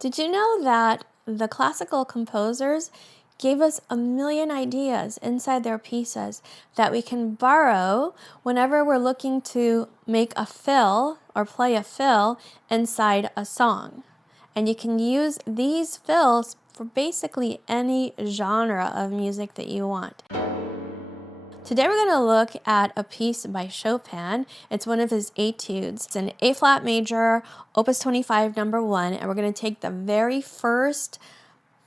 Did you know that the classical composers gave us a million ideas inside their pieces that we can borrow whenever we're looking to make a fill or play a fill inside a song? And you can use these fills for basically any genre of music that you want. Today we're going to look at a piece by Chopin. It's one of his etudes. It's an A flat major, Opus 25, number 1, and we're going to take the very first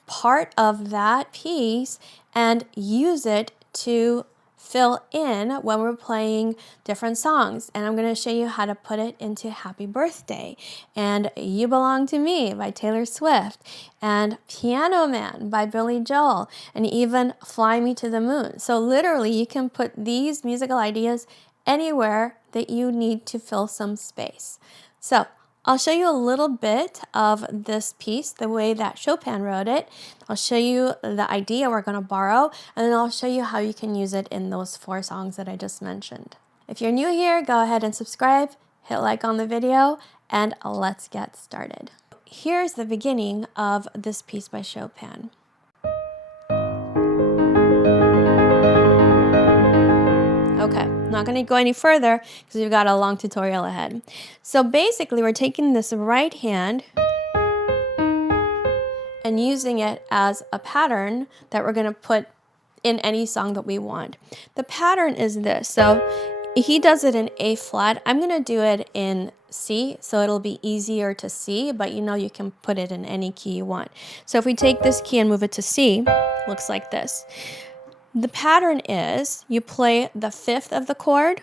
part of that piece and use it to fill in when we're playing different songs. And I'm going to show you how to put it into Happy Birthday, and You Belong to Me by Taylor Swift, and Piano Man by Billy Joel, and even Fly Me to the Moon. So literally you can put these musical ideas anywhere that you need to fill some space. So I'll show you a little bit of this piece, the way that Chopin wrote it. I'll show you the idea we're going to borrow, and then I'll show you how you can use it in those 4 songs that I just mentioned. If you're new here, go ahead and subscribe, hit like on the video, and let's get started. Here's the beginning of this piece by Chopin. Okay, not going to go any further because we've got a long tutorial ahead. So basically we're taking this right hand and using it as a pattern that we're going to put in any song that we want. The pattern is this. So he does it in A flat. I'm going to do it in C, so it'll be easier to see, but you know you can put it in any key you want. So if we take this key and move it to C, it looks like this. The pattern is you play the 5th of the chord,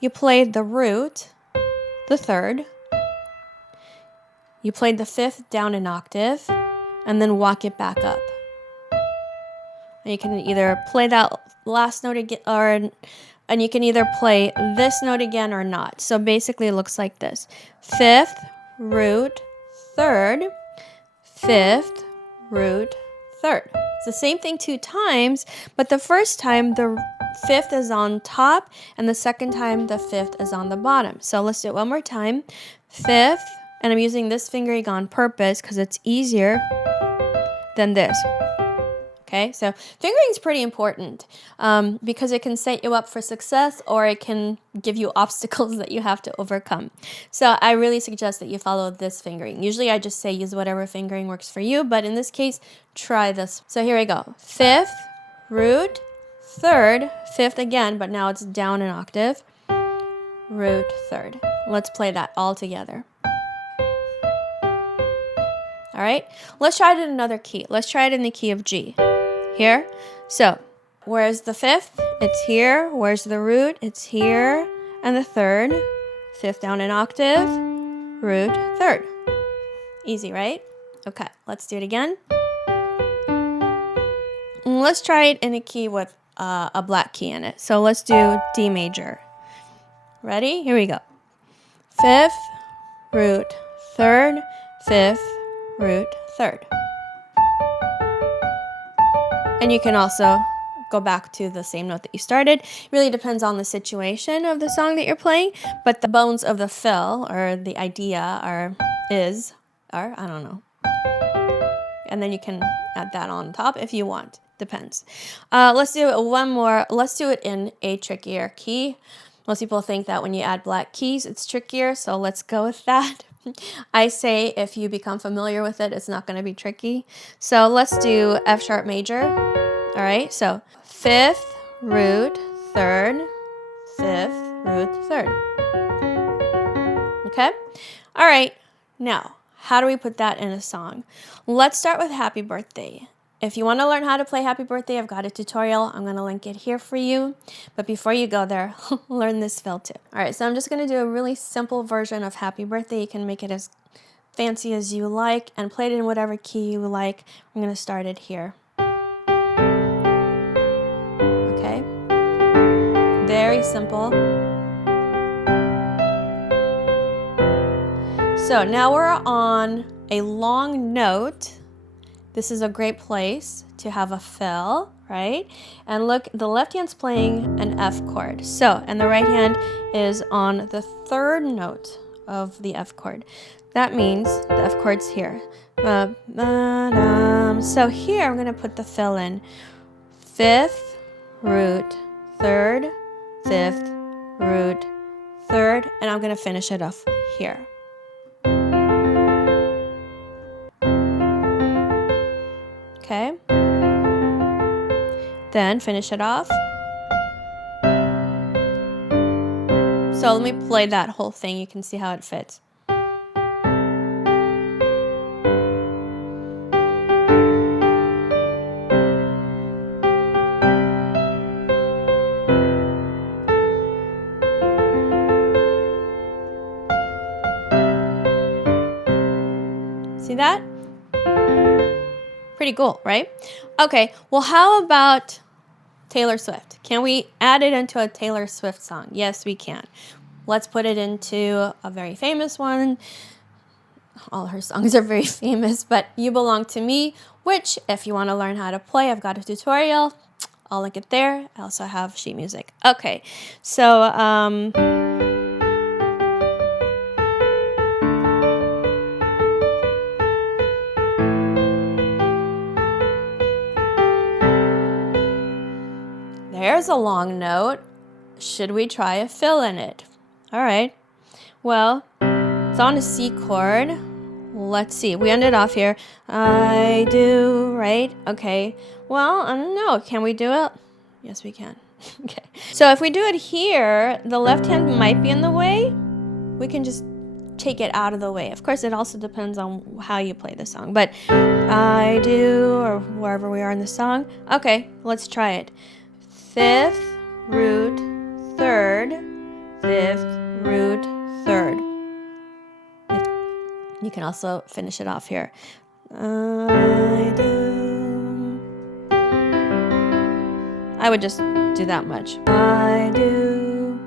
you play the root, the 3rd, you play the 5th down an octave, and then walk it back up. And you can either play that last note again, and you can either play this note again or not. So basically it looks like this: 5th, root, 3rd, 5th, root, 3rd. It's the same thing 2 times, but the first time the 5th is on top and the second time the 5th is on the bottom. So let's do it one more time. 5th, and I'm using this fingering on purpose because it's easier than this. Okay, so fingering is pretty important because it can set you up for success, or it can give you obstacles that you have to overcome. So I really suggest that you follow this fingering. Usually I just say use whatever fingering works for you, but in this case, try this. So here we go. 5th, root, 3rd, 5th again, but now it's down an octave, root, 3rd. Let's play that all together. All right, let's try it in another key. Let's try it in the key of G. Here. So, where's the 5th? It's here. Where's the root? It's here. And the 3rd. 5th down an octave, root, 3rd. Easy, right? Okay, let's do it again. And let's try it in a key with a black key in it. So let's do D major. Ready? Here we go. 5th, root, 3rd, 5th, root, 3rd. And you can also go back to the same note that you started. It really depends on the situation of the song that you're playing, but the bones of the fill, or the idea, I don't know. And then you can add that on top if you want. Depends. Let's do it one more. Let's do it in a trickier key. Most people think that when you add black keys, it's trickier, so let's go with that. I say if you become familiar with it, it's not going to be tricky. So let's do F sharp major. All right, so 5th, root, 3rd, 5th, root, 3rd. Okay? All right, now, how do we put that in a song? Let's start with Happy Birthday. If you want to learn how to play Happy Birthday, I've got a tutorial. I'm going to link it here for you. But before you go there, learn this fill too. All right, so I'm just going to do a really simple version of Happy Birthday. You can make it as fancy as you like and play it in whatever key you like. I'm going to start it here. Okay? Very simple. So now we're on a long note. This is a great place to have a fill, right? And look, the left hand's playing an F chord. So, and the right hand is on the 3rd note of the F chord. that means the F chord's here. So here I'm going to put the fill in. 5th, root, 3rd, 5th, root, 3rd, and I'm going to finish it off here. Okay. Then finish it off. So let me play that whole thing. You can see how it fits. See that? Pretty cool, right? Okay, well, how about Taylor Swift? Can we add it into a Taylor Swift song? Yes, we can. Let's put it into a very famous one. All her songs are very famous, but You Belong to Me, which if you want to learn how to play, I've got a tutorial. I'll link it there. I also have sheet music. Okay, so there's a long note. Should we try a fill in it? All right. Well, it's on a C chord. Let's see. We ended off here. I do, right? Okay. Well, I don't know. Can we do it? Yes, we can. Okay. So if we do it here, the left hand might be in the way. We can just take it out of the way. Of course, it also depends on how you play the song. But I do, or wherever we are in the song. Okay, let's try it. 5th, root, 3rd, 5th, root, 3rd. You can also finish it off here. I do. I would just do that much. I do.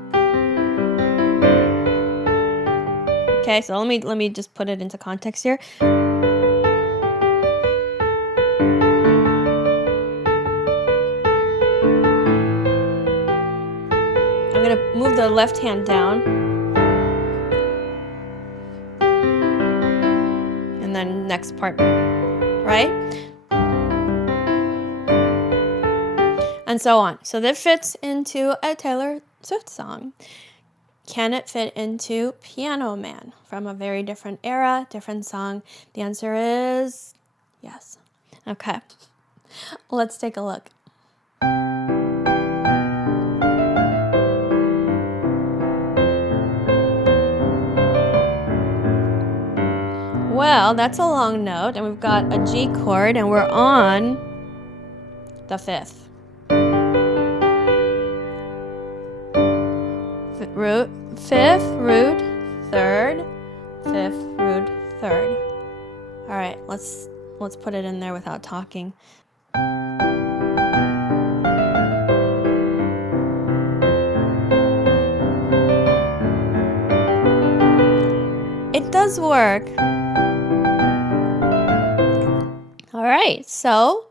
Okay, so let me just put it into context here. I'm going to move the left hand down. And then next part, right? And so on. So that fits into a Taylor Swift song. Can it fit into Piano Man from a very different era, different song? The answer is yes. Okay. Let's take a look. Well, that's a long note, and we've got a G chord, and we're on the 5th. Root, 5th, root, 3rd, 5th, root, 3rd. All right, let's put it in there without talking. It does work. All right, so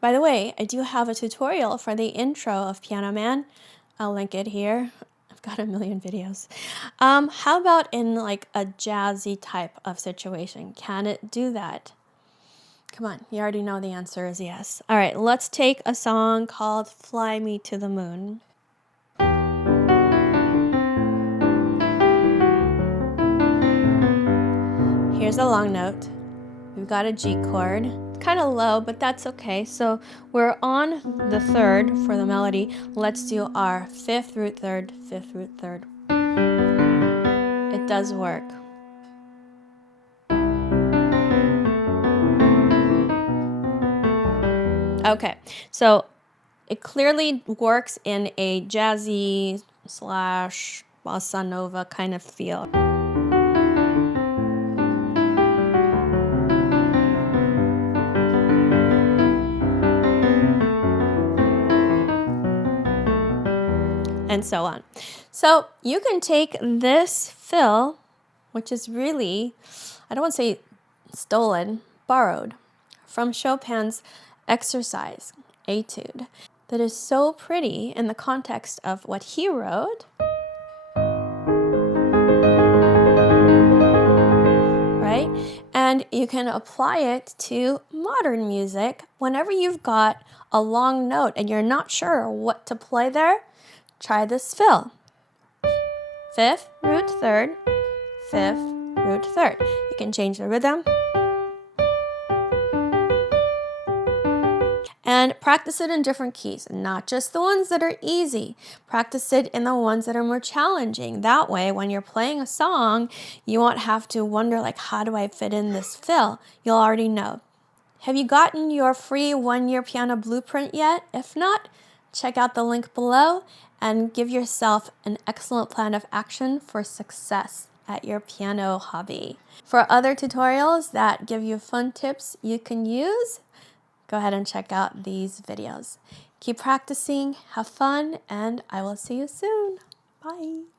by the way, I do have a tutorial for the intro of Piano Man. I'll link it here. I've got a million videos. How about in like a jazzy type of situation? Can it do that? Come on, you already know the answer is yes. All right, let's take a song called Fly Me to the Moon. Here's a long note. We've got a G chord. It's kind of low, but that's okay. So we're on the 3rd for the melody. Let's do our 5th root 3rd, 5th root 3rd. It does work. Okay, so it clearly works in a jazzy / bossa nova kind of feel. And so on. So you can take this fill, which is really, I don't want to say stolen, borrowed from Chopin's exercise, Etude, that is so pretty in the context of what he wrote. And you can apply it to modern music. Whenever you've got a long note and you're not sure what to play there, try this fill. Fifth, root third, fifth, root third. You can change the rhythm. And practice it in different keys, not just the ones that are easy. Practice it in the ones that are more challenging. That way, when you're playing a song, you won't have to wonder, like, how do I fit in this fill? You'll already know. Have you gotten your free 1-year piano blueprint yet? If not, check out the link below and give yourself an excellent plan of action for success at your piano hobby. For other tutorials that give you fun tips you can use, go ahead and check out these videos. Keep practicing, have fun, and I will see you soon. Bye.